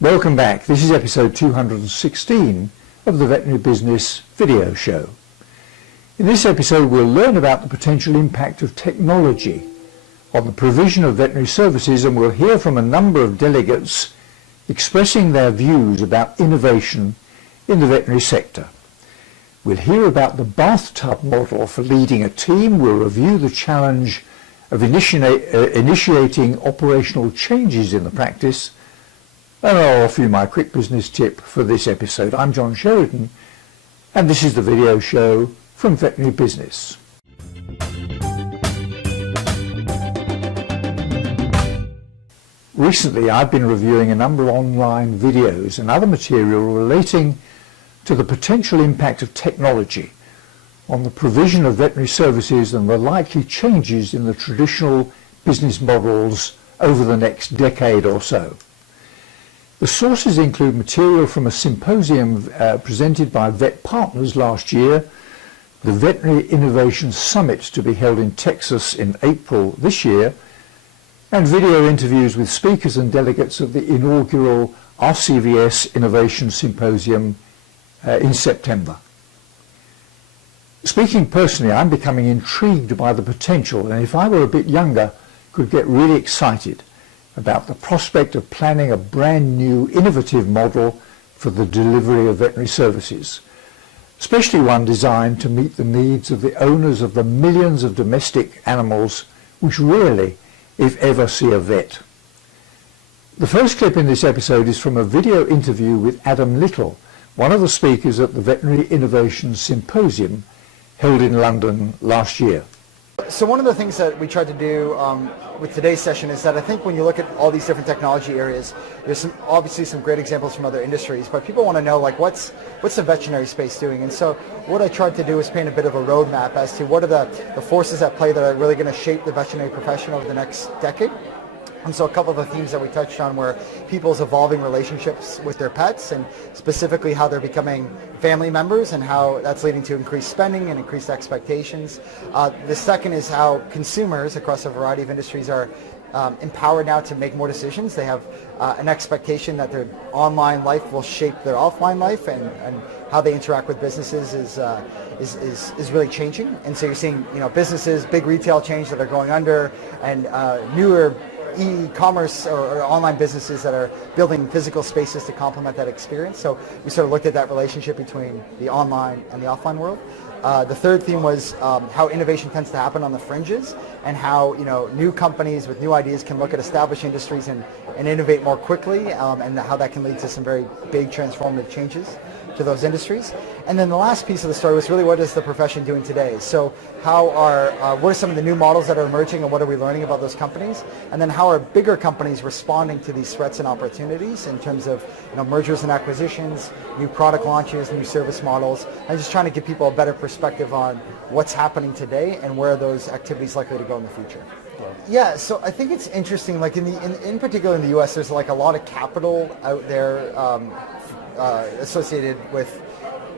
Welcome back. This is episode 216 of the Veterinary Business video show. In this episode we'll learn about the potential impact of technology on the provision of veterinary services, and we'll hear from a number of delegates expressing their views about innovation in the veterinary sector. We'll hear about the bathtub model for leading a team. We'll review the challenge of initiating operational changes in the practice, and I'll offer you my quick business tip for this episode. I'm John Sheridan, and this is the video show from Veterinary Business. Recently, I've been reviewing a number of online videos and other material relating to the potential impact of technology on the provision of veterinary services and the likely changes in the traditional business models over the next decade or so. The sources include material from a symposium presented by Vet Partners last year, the Veterinary Innovation Summit to be held in Texas in April this year, and video interviews with speakers and delegates of the inaugural RCVS Innovation Symposium in September. Speaking personally, I'm becoming intrigued by the potential, and if I were a bit younger, could get really excited about the prospect of planning a brand new innovative model for the delivery of veterinary services, especially one designed to meet the needs of the owners of the millions of domestic animals which rarely, if ever, see a vet. The first clip in this episode is from a video interview with Adam Little, one of the speakers at the Veterinary Innovation Symposium held in London last year. So one of the things that we tried to do with today's session is that I think when you look at all these different technology areas, there's obviously some great examples from other industries, but people want to know, like, what's the veterinary space doing? And so what I tried to do is paint a bit of a roadmap as to what are the forces at play that are really going to shape the veterinary profession over the next decade. And so a couple of the themes that we touched on were people's evolving relationships with their pets, and specifically how they're becoming family members and how that's leading to increased spending and increased expectations. The second is how consumers across a variety of industries are empowered now to make more decisions. They have an expectation that their online life will shape their offline life, and how they interact with businesses is really changing. And so you're seeing, businesses, big retail chains that are going under, and newer e-commerce or online businesses that are building physical spaces to complement that experience. So we sort of looked at that relationship between the online and the offline world. The third theme was how innovation tends to happen on the fringes, and how new companies with new ideas can look at established industries and innovate more quickly, and how that can lead to some very big transformative changes to those industries. And then the last piece of the story was really, what is the profession doing today? So what are some of the new models that are emerging, and what are we learning about those companies? And then how are bigger companies responding to these threats and opportunities in terms of mergers and acquisitions, new product launches, new service models, and just trying to give people a better perspective on what's happening today and where are those activities likely to go in the future. Yeah, so I think it's interesting, like in particular in the US, there's like a lot of capital out there associated with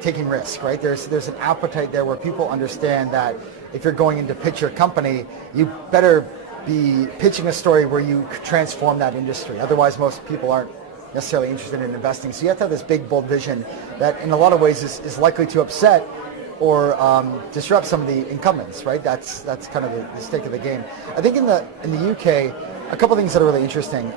taking risk, right? There's an appetite there where people understand that if you're going in to pitch your company, you better be pitching a story where you transform that industry. Otherwise, most people aren't necessarily interested in investing. So you have to have this big, bold vision that in a lot of ways is likely to upset or disrupt some of the incumbents, right? That's kind of the stake of the game. I think in the UK, a couple things that are really interesting.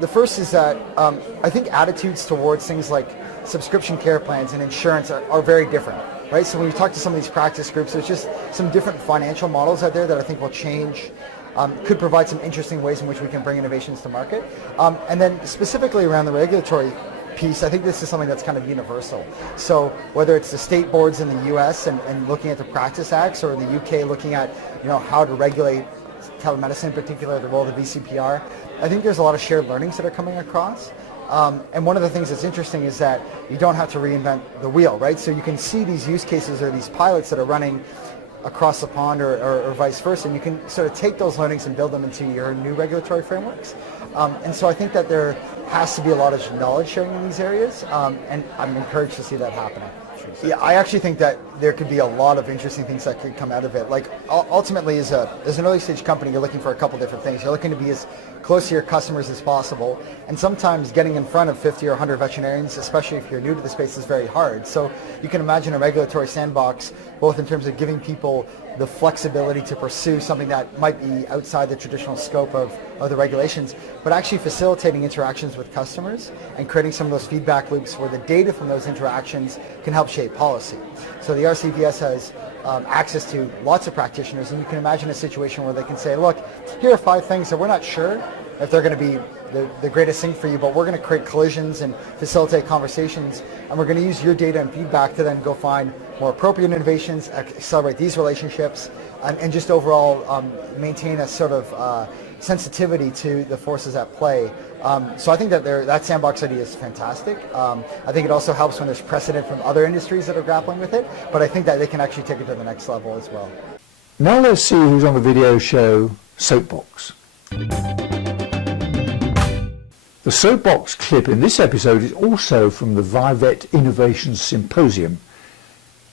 The first is that I think attitudes towards things like subscription care plans and insurance are very different, right? So when you talk to some of these practice groups, there's just some different financial models out there that I think will change, could provide some interesting ways in which we can bring innovations to market. And then specifically around the regulatory piece, I think this is something that's kind of universal. So whether it's the state boards in the US and looking at the practice acts, or in the UK looking at how to regulate telemedicine, in particular the role of the VCPR, I think there's a lot of shared learnings that are coming across. And one of the things that's interesting is that you don't have to reinvent the wheel, right? So you can see these use cases or these pilots that are running across the pond or vice versa, and you can sort of take those learnings and build them into your new regulatory frameworks. And so I think that there has to be a lot of knowledge sharing in these areas, and I'm encouraged to see that happening. manufacturing sector? Yeah, I actually think that there could be a lot of interesting things that could come out of it. Like ultimately, as an early stage company, you're looking for a couple different things. You're looking to be as close to your customers as possible, and sometimes getting in front of 50 or 100 veterinarians, especially if you're new to the space, is very hard. So you can imagine a regulatory sandbox, both in terms of giving people the flexibility to pursue something that might be outside the traditional scope of the regulations, but actually facilitating interactions with customers and creating some of those feedback loops where the data from those interactions can help shape policy. So the RCVS has access to lots of practitioners, and you can imagine a situation where they can say, look, here are 5 things that we're not sure if they're going to be the greatest thing for you, but we're going to create collisions and facilitate conversations, and we're going to use your data and feedback to then go find more appropriate innovations, accelerate these relationships, and just overall maintain a sort of sensitivity to the forces at play. So I think that that sandbox idea is fantastic. I think it also helps when there's precedent from other industries that are grappling with it, but I think that they can actually take it to the next level as well. Now let's see who's on the video show Soapbox. The Soapbox clip in this episode is also from the ViVet Innovation Symposium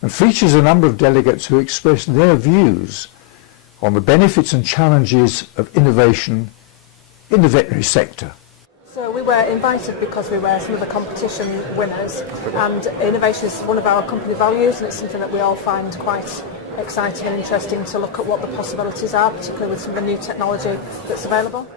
and features a number of delegates who express their views on the benefits and challenges of innovation in the veterinary sector. So we were invited because we were some of the competition winners, and innovation is one of our company values, and it's something that we all find quite exciting and interesting to look at what the possibilities are, particularly with some of the new technology that's available.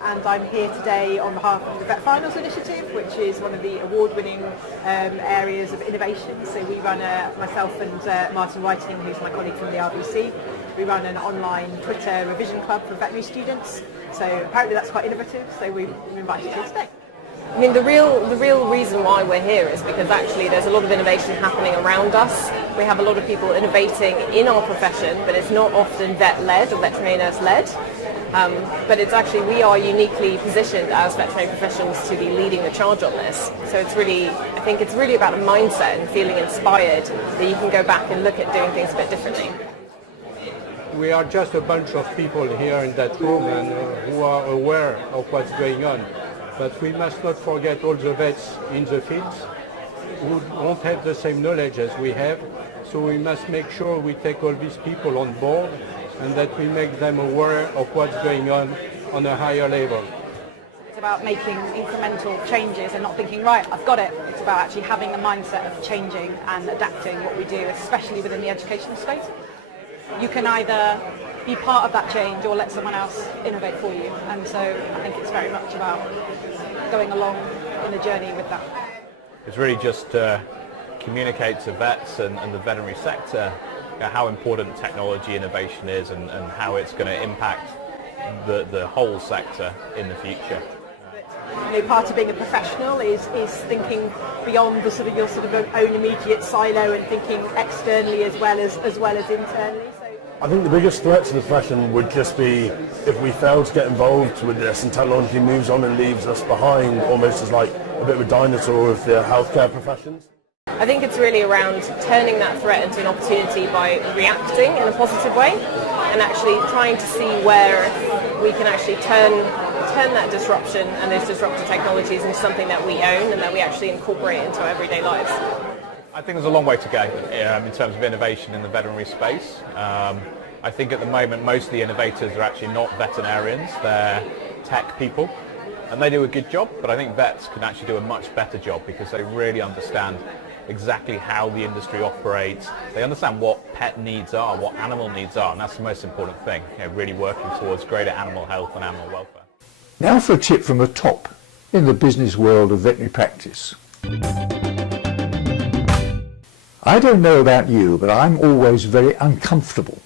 And I'm here today on behalf of the Vet Finals Initiative, which is one of the award-winning areas of innovation. So we run, myself and Martin Whiting, who's my colleague from the RBC, we run an online Twitter revision club for veterinary students. So apparently that's quite innovative, so we're invited here today. I mean, the real reason why we're here is because actually there's a lot of innovation happening around us. We have a lot of people innovating in our profession, but it's not often vet-led or veterinary nurse-led. But it's actually, we are uniquely positioned as veterinary professionals to be leading the charge on this. So it's really, I think it's really about a mindset and feeling inspired that you can go back and look at doing things a bit differently. We are just a bunch of people here in that room and who are aware of what's going on. But we must not forget all the vets in the fields who won't have the same knowledge as we have. So we must make sure we take all these people on board and that we make them aware of what's going on a higher level. It's about making incremental changes and not thinking, right, I've got it. It's about actually having the mindset of changing and adapting what we do, especially within the educational space. You can either be part of that change or let someone else innovate for you. And so I think it's very much about going along in a journey with that. It's really just communicate to vets and the veterinary sector how important technology innovation is and how it's going to impact the whole sector in the future. You know, part of being a professional is thinking beyond your sort of own immediate silo and thinking externally as well as internally. I think the biggest threat to the profession would just be if we fail to get involved with this and technology moves on and leaves us behind almost as like a bit of a dinosaur of the healthcare professions. I think it's really around turning that threat into an opportunity by reacting in a positive way and actually trying to see where we can actually turn that disruption and those disruptive technologies into something that we own and that we actually incorporate into our everyday lives. I think there's a long way to go in terms of innovation in the veterinary space. I think at the moment most of the innovators are actually not veterinarians, they're tech people. And they do a good job, but I think vets can actually do a much better job because they really understand exactly how the industry operates. They understand what pet needs are, what animal needs are, and that's the most important thing, really working towards greater animal health and animal welfare. Now for a tip from the top in the business world of veterinary practice. I don't know about you, but I'm always very uncomfortable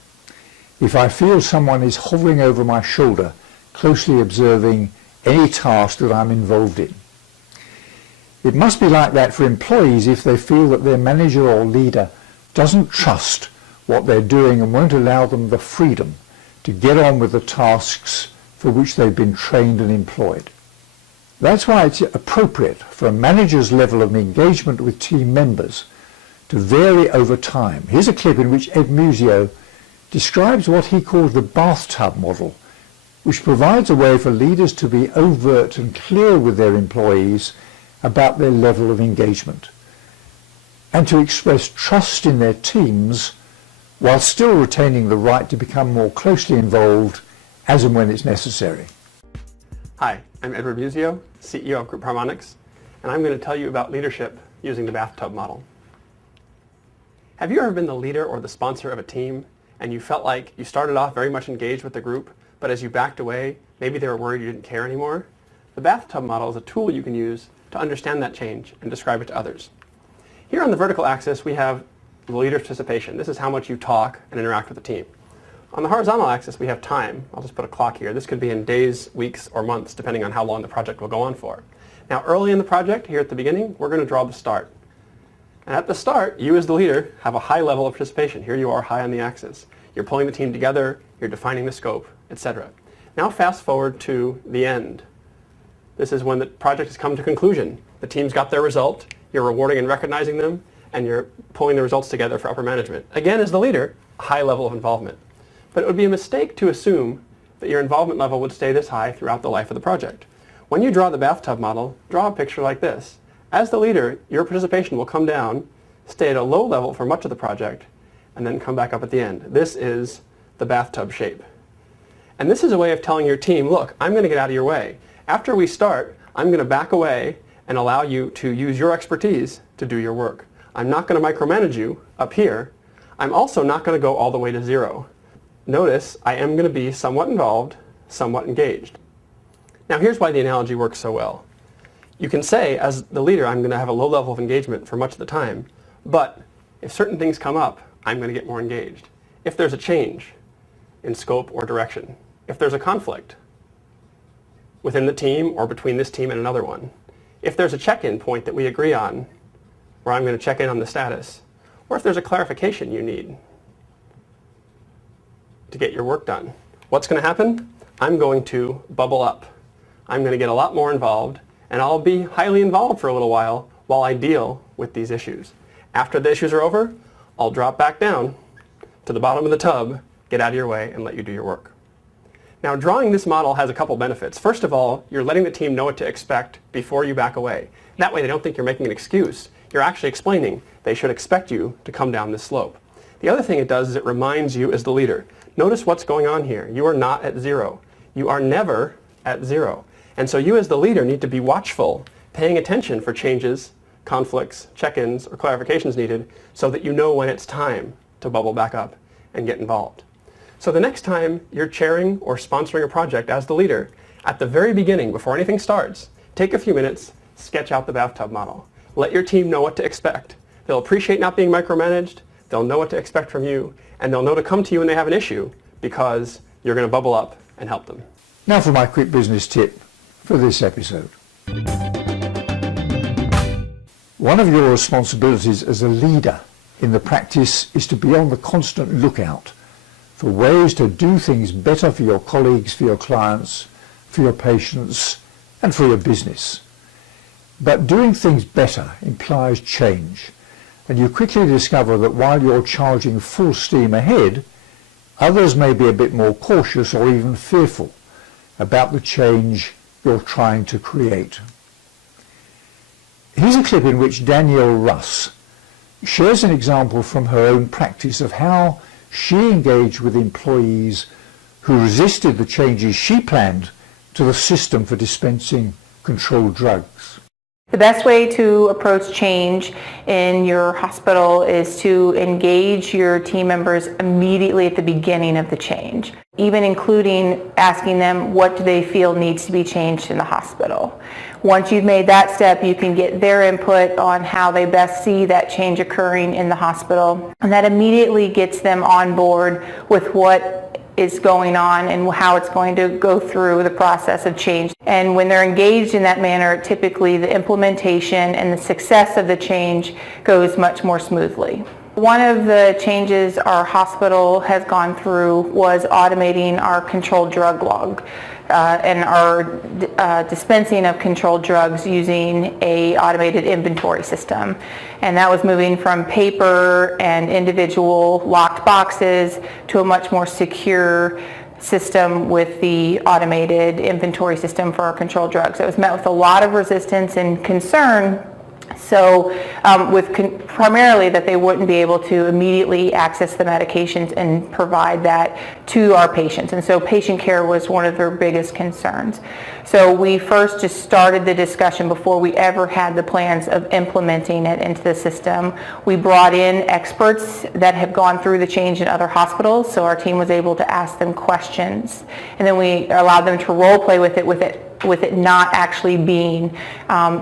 if I feel someone is hovering over my shoulder, closely observing any task that I'm involved in. It must be like that for employees if they feel that their manager or leader doesn't trust what they're doing and won't allow them the freedom to get on with the tasks for which they've been trained and employed. That's why it's appropriate for a manager's level of engagement with team members to vary over time. Here's a clip in which Ed Musio describes what he calls the bathtub model, which provides a way for leaders to be overt and clear with their employees about their level of engagement. and to express trust in their teams while still retaining the right to become more closely involved as and when it's necessary. Hi, I'm Edward Muzio, CEO of Group Harmonics, and I'm going to tell you about leadership using the bathtub model. Have you ever been the leader or the sponsor of a team and you felt like you started off very much engaged with the group, but as you backed away, maybe they were worried you didn't care anymore? The bathtub model is a tool you can use to understand that change and describe it to others. Here on the vertical axis, we have the leader's participation. This is how much you talk and interact with the team. On the horizontal axis, we have time. I'll just put a clock here. This could be in days, weeks, or months, depending on how long the project will go on for. Now, early in the project, here at the beginning, we're going to draw the start. And at the start, you as the leader have a high level of participation. Here you are high on the axis. You're pulling the team together, you're defining the scope, etc. Now fast forward to the end. This is when the project has come to conclusion. The team's got their result, you're rewarding and recognizing them, and you're pulling the results together for upper management. Again, as the leader, a high level of involvement. But it would be a mistake to assume that your involvement level would stay this high throughout the life of the project. When you draw the bathtub model, draw a picture like this. As the leader, your participation will come down, stay at a low level for much of the project, and then come back up at the end. This is the bathtub shape. And this is a way of telling your team, look, I'm going to get out of your way. After we start, I'm going to back away and allow you to use your expertise to do your work. I'm not going to micromanage you up here. I'm also not going to go all the way to zero. Notice I am going to be somewhat involved, somewhat engaged. Now here's why the analogy works so well. You can say, as the leader, I'm going to have a low level of engagement for much of the time, but if certain things come up, I'm going to get more engaged. If there's a change in scope or direction, if there's a conflict within the team or between this team and another one, if there's a check-in point that we agree on, where I'm going to check in on the status, or if there's a clarification you need to get your work done, what's going to happen? I'm going to bubble up. I'm going to get a lot more involved, and I'll be highly involved for a little while I deal with these issues. After the issues are over, I'll drop back down to the bottom of the tub, get out of your way, and let you do your work. Now, drawing this model has a couple benefits. First of all, you're letting the team know what to expect before you back away. That way they don't think you're making an excuse. You're actually explaining they should expect you to come down this slope. The other thing it does is it reminds you as the leader, notice what's going on here. You are not at zero. You are never at zero. And so you as the leader need to be watchful, paying attention for changes, conflicts, check-ins, or clarifications needed so that you know when it's time to bubble back up and get involved. So the next time you're chairing or sponsoring a project as the leader, at the very beginning, before anything starts, take a few minutes, sketch out the bathtub model. Let your team know what to expect. They'll appreciate not being micromanaged, they'll know what to expect from you, and they'll know to come to you when they have an issue because you're going to bubble up and help them. Now for my quick business tip for this episode. One of your responsibilities as a leader in the practice is to be on the constant lookout for ways to do things better for your colleagues, for your clients, for your patients, and for your business. But doing things better implies change, and you quickly discover that while you're charging full steam ahead, others may be a bit more cautious or even fearful about the change you're trying to create. Here's a clip in which Danielle Russ shares an example from her own practice of how she engaged with employees who resisted the changes she planned to the system for dispensing controlled drugs. The best way to approach change in your hospital is to engage your team members immediately at the beginning of the change, even including asking them what do they feel needs to be changed in the hospital. Once you've made that step, you can get their input on how they best see that change occurring in the hospital, and that immediately gets them on board with what is going on and how it's going to go through the process of change. And when they're engaged in that manner, typically the implementation and the success of the change goes much more smoothly. One of the changes our hospital has gone through was automating our controlled drug log and our dispensing of controlled drugs using a automated inventory system. And that was moving from paper and individual locked boxes to a much more secure system with the automated inventory system for our controlled drugs. It was met with a lot of resistance and concern So primarily that they wouldn't be able to immediately access the medications and provide that to our patients. And so patient care was one of their biggest concerns. So we first just started the discussion before we ever had the plans of implementing it into the system. We brought in experts that have gone through the change in other hospitals, so our team was able to ask them questions. And then we allowed them to role play with it not actually being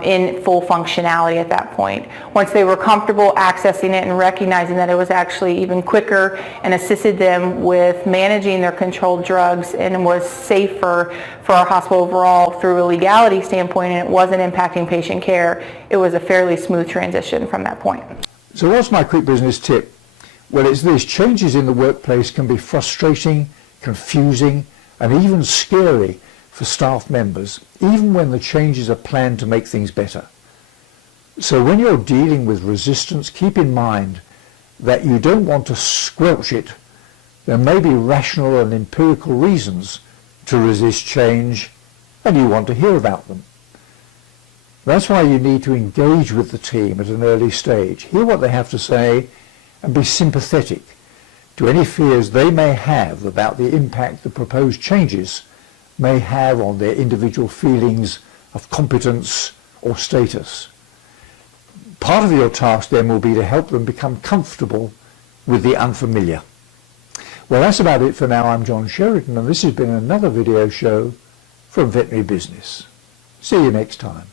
in full functionality at that point. Once they were comfortable accessing it and recognizing that it was actually even quicker and assisted them with managing their controlled drugs and was safer for our hospital overall through a legality standpoint, and it wasn't impacting patient care, it was a fairly smooth transition from that point. So what's my quick business tip? Well, it's this: changes in the workplace can be frustrating, confusing, and even scary for staff members, even when the changes are planned to make things better. So when you're dealing with resistance, keep in mind that you don't want to squelch it. There may be rational and empirical reasons to resist change, and you want to hear about them. That's why you need to engage with the team at an early stage, hear what they have to say, and be sympathetic to any fears they may have about the impact the proposed changes may have on their individual feelings of competence or status. Part of your task then will be to help them become comfortable with the unfamiliar. Well, that's about it for now. I'm John Sheridan, and this has been another video show from Veterinary Business. See you next time.